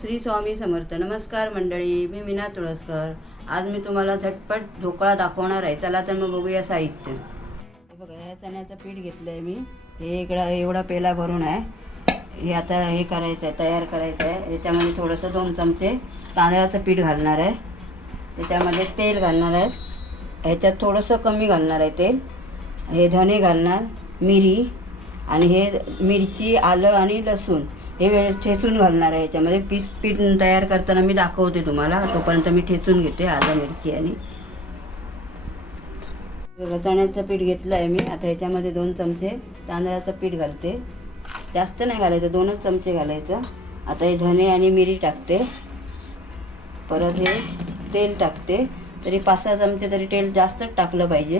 श्री स्वामी समर्थ. नमस्कार मंडळी, मी मीना तुळसकर. आज मी तुम्हाला झटपट ढोकळा दाखवणार आहे. चला तर मग बघूया साहित्य. हे बघा, ह्या चण्याचं पीठ घेतलं आहे मी. हे एवढा पेला भरून आहे. हे आता हे करायचं आहे, तयार करायचं आहे. याच्यामध्ये थोडंसं 2 चमचे तांदळाचं पीठ घालणार आहे. त्याच्यामध्ये तेल घालणार आहे. ह्याच्यात थोडंसं कमी घालणार आहे तेल. हे धणे घालणार, मिरी आणि हे मिरची, आलं आणि लसूण हे ठेचून घालणार आहे. याच्यामध्ये पीठ तयार करताना मी दाखवते तुम्हाला. तोपर्यंत मी ठेचून घेते आलं, मिरची आणि चण्याचं पीठ घेतलं आहे मी. आता ह्याच्यामध्ये 2 चमचे तांदळाचं पीठ घालते. जास्त नाही घालायचं, 2च चमचे घालायचं. आता हे धणे आणि मिरी टाकते. परत हे तेल टाकते. तरी 5-6 चमचे तरी तेल जास्तच टाकलं पाहिजे.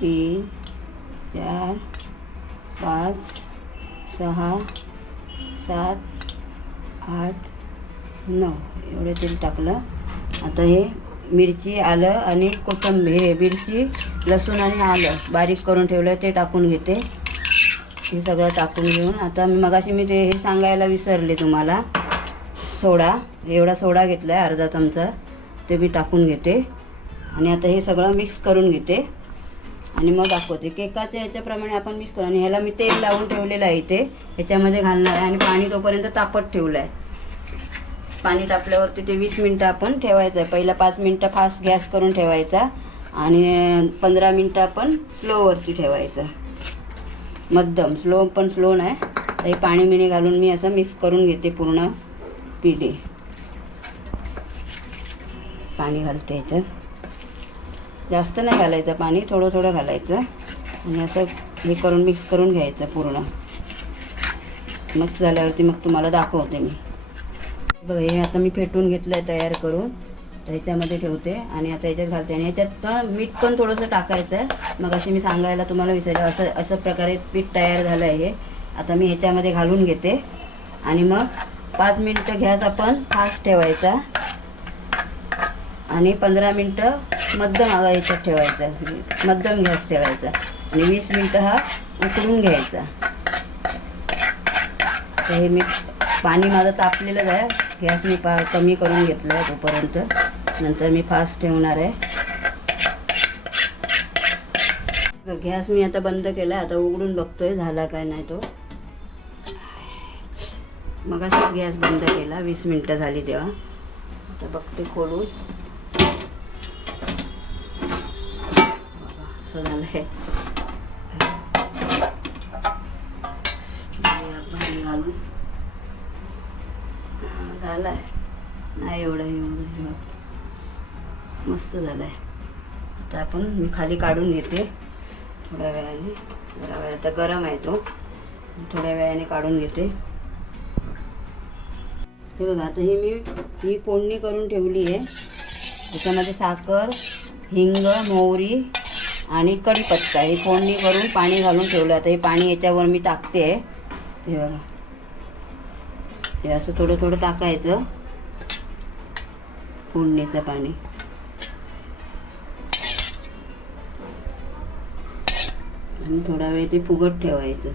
3, 4, 5, 6, 7, 8, 9 एवढे तेल टाकलं. आता हे मिरची, आलं आणि कोथिंबीर, हे मिरची, लसूण आणि आलं बारीक करून ठेवलं ते टाकून घेते. हे सगळं टाकून घेऊन आता मगाशी ते हे सांगायला विसरले तुम्हाला. सोडा, एवढा सोडा घेतला आहे अर्धा चमचा, ते मी टाकून घेते. आणि आता हे सगळं मिक्स करून घेते आणि मग दाखवते. केकाच्या ह्याच्याप्रमाणे आपण मिक्स करू. आणि ह्याला मी तेल लावून ठेवलेलं आहे इथे, ह्याच्यामध्ये घालणार आहे. आणि पाणी तोपर्यंत तापत ठेवलं आहे. पाणी तापल्यावरती ते 20 मिनटं आपण ठेवायचं आहे. पहिला 5 मिनटं फास्ट गॅस करून ठेवायचा आणि 15 मिनटं आपण स्लोवरती ठेवायचं. मध्यम, स्लो नाही. हे पाणी मिणी घालून मी असं मिक्स करून घेते पूर्ण पीठ. पाणी घालते ह्याच्यात. जास्त नाही घालायचं पाणी, थोडं घालायचं आणि असं हे करून मिक्स करून घ्यायचं पूर्ण. मिक्स झाल्यावरती मग तुम्हाला दाखवते मी. बघा, हे आता मी फेटून घेतलं आहे तयार करून. तर ह्याच्यामध्ये ठेवते आणि आता ह्याच्यात घालते. आणि ह्याच्यात मीठ पण थोडंसं टाकायचं आहे. मग अशी मी सांगायला तुम्हाला विचारलं. असं प्रकारे पीठ तयार झालं आहे हे. आता मी ह्याच्यामध्ये घालून घेते आणि मग 5 मिनटं गॅस आपण फास्ट ठेवायचा आणि 15 मिनटं मध्यम याच्यात ठेवायचा, मध्यम गॅस ठेवायचा आणि 20 मिनटं हा उकळून घ्यायचा. तर हे मी पाणी माझं तापलेलंच आहे. गॅस मी कमी करून घेतला आहे तोपर्यंत. नंतर मी फास्ट ठेवणार आहे. गॅस मी आता बंद केला आहे. आता उघडून बघतोय झाला काय नाही तो. मग असं गॅस बंद केला, 20 मिनटं झाली तेव्हा. आता बघते खोलून. असं झालं आहे. घालून झालं आहे. नाही एवढं मस्त झालं आहे. आता आपण मी खाली काढून घेते थोड्या वेळाने. जरा वेळ आता गरम आहे तो, थोड्या वेळाने काढून घेते. हे बघा, आता ही फोडणी करून ठेवली आहे. त्याच्यामध्ये साखर, हिंग, मोहरी आणि कढीपत्ता ही फोडणी करून पाणी घालून ठेवलं. आता हे पाणी याच्यावर मी टाकते आहे. हे बघा, हे असं थोडं टाकायचं फोडणीचं पाणी. आणि थोडा वेळ ते फुगत ठेवायचं.